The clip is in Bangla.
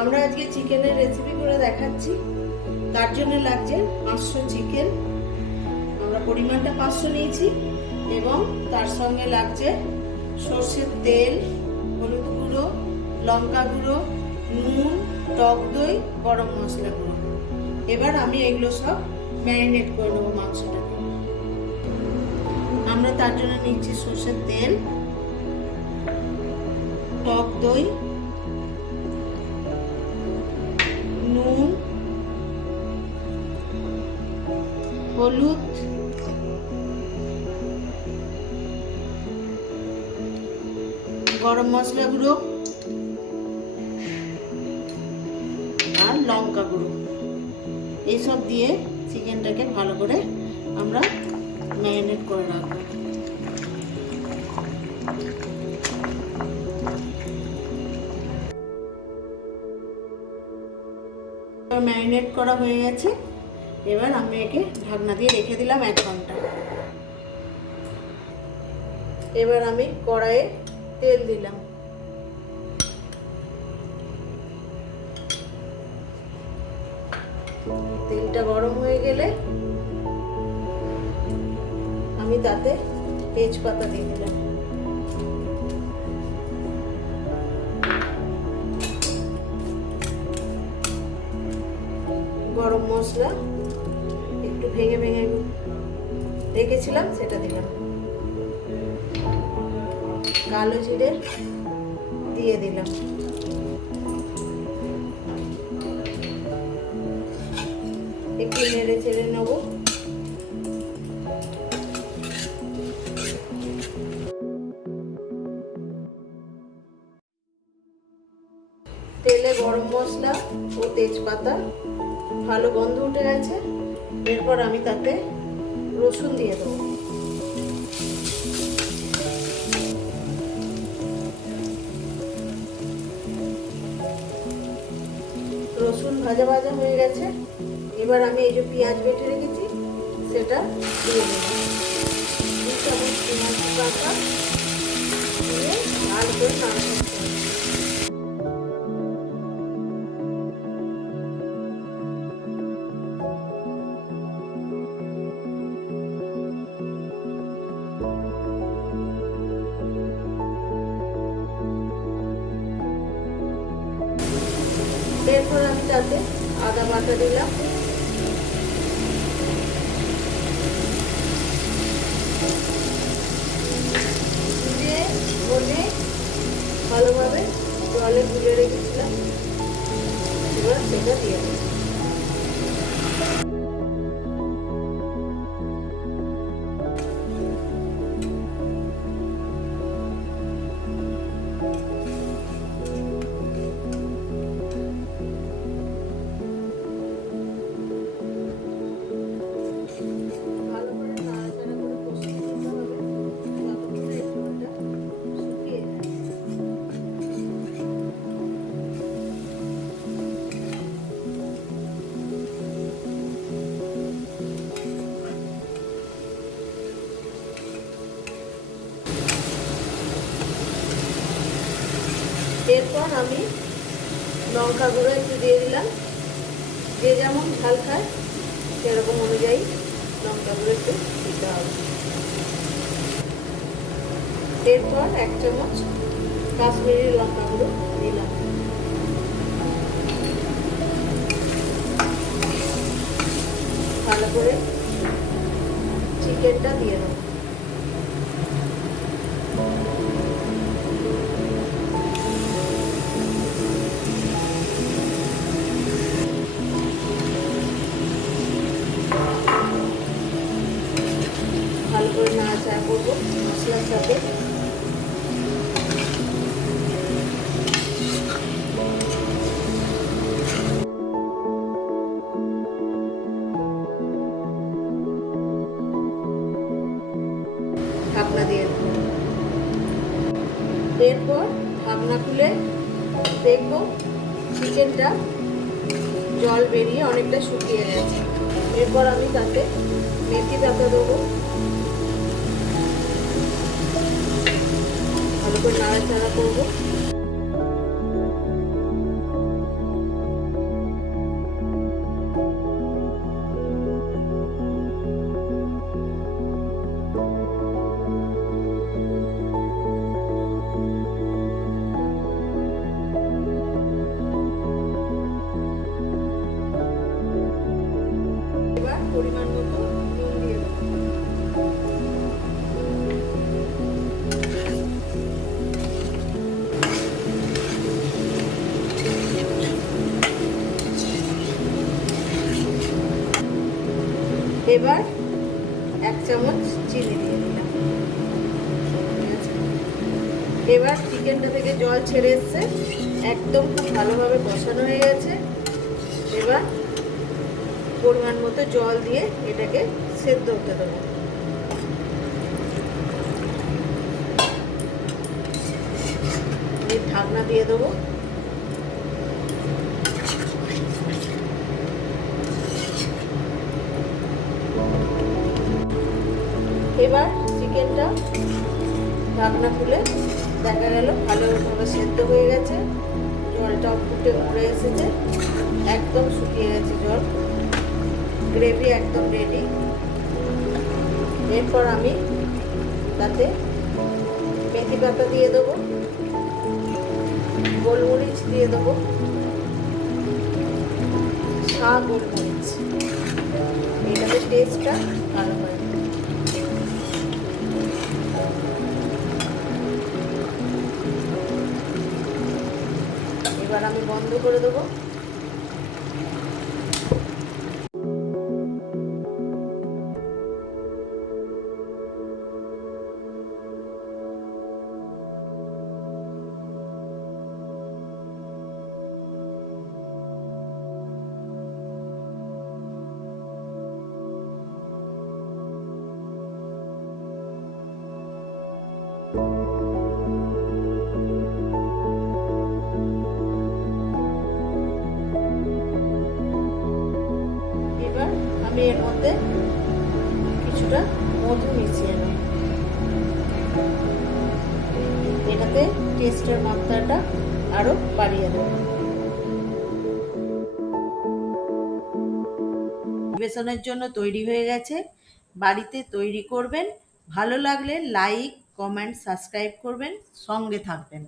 আমরা আজকে চিকেনের রেসিপি করে দেখাচ্ছি। তার জন্য লাগছে 500 চিকেন, আমরা পরিমাণটা 500 নিয়েছি, এবং তার সঙ্গে লাগছে সর্ষের তেল, হলুদ গুঁড়ো, লঙ্কা গুঁড়ো, নুন, টক দই, গরম মশলা গুঁড়ো। এবার আমি এগুলো সব ম্যারিনেট করে নেবো মাংসটাকে। আমরা তার জন্য নিচ্ছি সর্ষের তেল, টক দই, নুন, হলুদ, গরম মশলা গুঁড়ো আর লঙ্কা গুঁড়ো। এইসব দিয়ে চিকেনটাকে ভালো করে আমরা ম্যারিনেট করে রাখবো। ম্যারিনেট করা হয়ে গেছে। এবার আমি একে ঢাকনা দিয়ে রেখে দিলাম 1 ঘন্টা। এবার আমি কড়াইয়ে তেল দিলাম। তেলটা গরম হয়ে গেলে আমি তাতে তেজপাতা দিয়ে দিলাম। গরম মশলা একটু ভেঙে ভেঙে রেখেছিলাম, সেটা দিলাম। কালো জিরে দিয়ে দিলাম। একটু নেড়ে চেড়ে নেব। তেলে গরম মশলা ও তেজপাতা ভালো গন্ধ উঠে গেছে। এরপর আমি তাতে রসুন দিয়ে দেবো। রসুন ভাজা ভাজা হয়ে গেছে। এবার আমি এই যে পেঁয়াজ বেটে রেখেছি সেটা দিয়ে দেবো। 2 চামচ পেঁয়াজ বাটা দিয়ে ভালো করে নাড়াতে হবে। এরপর আমি তাতে আদা বাটা দিলাম। দিয়ে বলে ভালোভাবে জলে গুলে রেখেছিলাম। এবার সেটা দিয়ে দেবো। এরপর আমি লঙ্কা গুঁড়ো একটু দিয়ে দিলাম। যে যেমন ঝাল খায় সেরকম অনুযায়ী লঙ্কা গুঁড়ো একটু দিতে হবে। এরপর 1 চামচ কাশ্মীরি লঙ্কা গুঁড়ো দিলাম। ভালো করে চিকেনটা দিয়ে দেবো। ভালো করে নাড়াচাড়া করবো মশলার সাথে। ঢাকনা দিয়ে দেবো। এরপর ঢাকনা খুলে দেখবো চিকেনটা জল বেরিয়ে অনেকটা শুকিয়ে গেছে। এরপর আমি তাতে মেথি পাতা দেবো, ভালো করে নাড়াচাড়া করবো। এবার পরিমাণ মতো নুন দিয়ে দেবো। এবার 1 চামচ চিনি দিয়ে দিলাম। এবার চিকেনটা থেকে জল ছেড়ে এসছে, একদম খুব ভালোভাবে কষানো হয়ে গেছে। এবার পরিমাণ মতো জল দিয়ে এটাকে সেদ্ধ হতে দেবো। ঢাকনা দিয়ে দেবো। এবার চিকেনটা ঢাকনা খুলে দেখা গেল ভালোভাবে সেদ্ধ হয়ে গেছে, জলটাও ফুটে উড়ে এসেছে, একদম শুকিয়ে গেছে জল, গ্রেভি একদম রেডি। এরপর আমি তাতে মেথি পাতা দিয়ে দেবো, গোলমরিচ দিয়ে দেবো, গোলমরিচ, এটাতে টেস্টটা ভালো হয়। এবার আমি বন্ধ করে দেবো। এবার আমি এর মধ্যে কিছুটা মধু মিশিয়ে নেব, এটাতে টেস্টের মাত্রাটা আরো বাড়িয়ে দেব। পরিবেশনের জন্য তৈরি হয়ে গেছে। বাড়িতে তৈরি করবেন। ভালো লাগলে লাইক, কমেন্ট, সাবস্ক্রাইব করবেন, সঙ্গে থাকবেন।